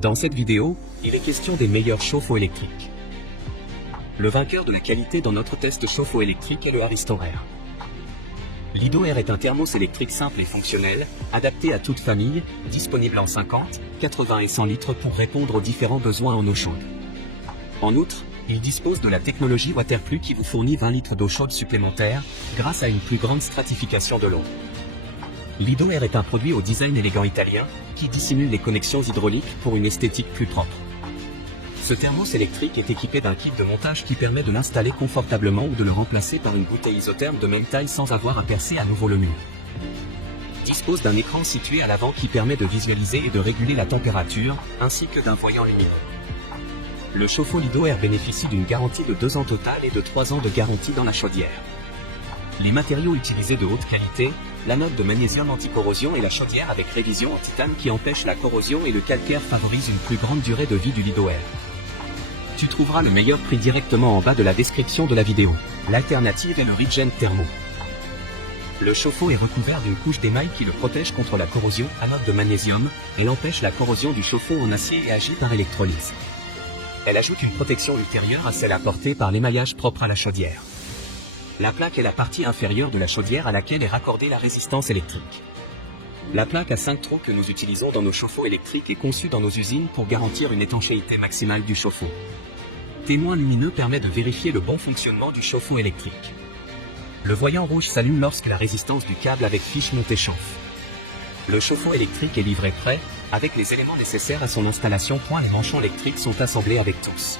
Dans cette vidéo, il est question des meilleurs chauffe-eau électriques. Le vainqueur de la qualité dans notre test chauffe-eau électrique est le Ariston-R. Lido-Air est un thermos électrique simple et fonctionnel, adapté à toute famille, disponible en 50, 80 et 100 litres pour répondre aux différents besoins en eau chaude. En outre, il dispose de la technologie Waterplus qui vous fournit 20 litres d'eau chaude supplémentaire, grâce à une plus grande stratification de l'eau. Lido-Air est un produit au design élégant italien, qui dissimule les connexions hydrauliques pour une esthétique plus propre. Ce thermos électrique est équipé d'un kit de montage qui permet de l'installer confortablement ou de le remplacer par une bouteille isotherme de même taille sans avoir à percer à nouveau le mur. Dispose d'un écran situé à l'avant qui permet de visualiser et de réguler la température, ainsi que d'un voyant lumineux. Le chauffe-eau Lido-Air bénéficie d'une garantie de 2 ans total et de 3 ans de garantie dans la chaudière. Les matériaux utilisés de haute qualité, l'anode de magnésium anti-corrosion et la chaudière avec révision en titane qui empêche la corrosion et le calcaire favorisent une plus grande durée de vie du Lido-Air. Tu trouveras le meilleur prix directement en bas de la description de la vidéo. L'alternative est le Regen Thermo. Le chauffe-eau est recouvert d'une couche d'émail qui le protège contre la corrosion, anode de magnésium, et empêche la corrosion du chauffe-eau en acier et agit par électrolyse. Elle ajoute une protection ultérieure à celle apportée par l'émaillage propre à la chaudière. La plaque est la partie inférieure de la chaudière à laquelle est raccordée la résistance électrique. La plaque à 5 trous que nous utilisons dans nos chauffe-eau électriques est conçue dans nos usines pour garantir une étanchéité maximale du chauffe-eau. Témoin lumineux permet de vérifier le bon fonctionnement du chauffe-eau électrique. Le voyant rouge s'allume lorsque la résistance du câble avec fiche montée chauffe. Le chauffe-eau électrique est livré prêt, avec les éléments nécessaires à son installation. Les manchons électriques sont assemblés avec tous.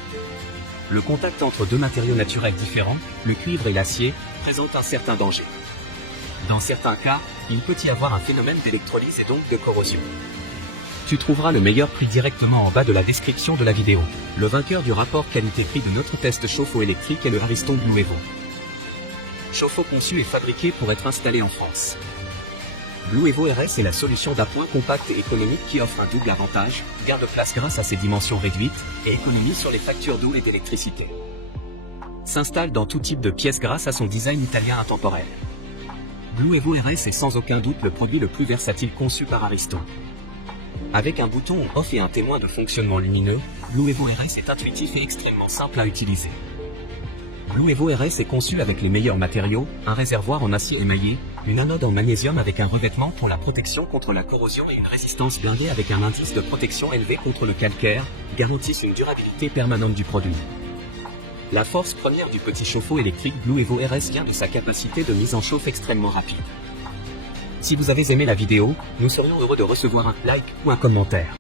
Le contact entre deux matériaux naturels différents, le cuivre et l'acier, présente un certain danger. Dans certains cas, il peut y avoir un phénomène d'électrolyse et donc de corrosion. Tu trouveras le meilleur prix directement en bas de la description de la vidéo. Le vainqueur du rapport qualité-prix de notre test chauffe-eau électrique est le Ariston Blue Evo. Chauffe-eau conçu et fabriqué pour être installé en France. Blue Evo RS est la solution d'appoint compacte et économique qui offre un double avantage, gain de place grâce à ses dimensions réduites, et économie sur les factures d'eau et d'électricité. S'installe dans tout type de pièces grâce à son design italien intemporel. Blue Evo RS est sans aucun doute le produit le plus versatile conçu par Ariston. Avec un bouton off et un témoin de fonctionnement lumineux, Blue Evo RS est intuitif et extrêmement simple à utiliser. Blue Evo RS est conçu avec les meilleurs matériaux, un réservoir en acier émaillé, une anode en magnésium avec un revêtement pour la protection contre la corrosion et une résistance blindée avec un indice de protection élevé contre le calcaire, garantissent une durabilité permanente du produit. La force première du petit chauffe-eau électrique Blue Evo RS vient de sa capacité de mise en chauffe extrêmement rapide. Si vous avez aimé la vidéo, nous serions heureux de recevoir un like ou un commentaire.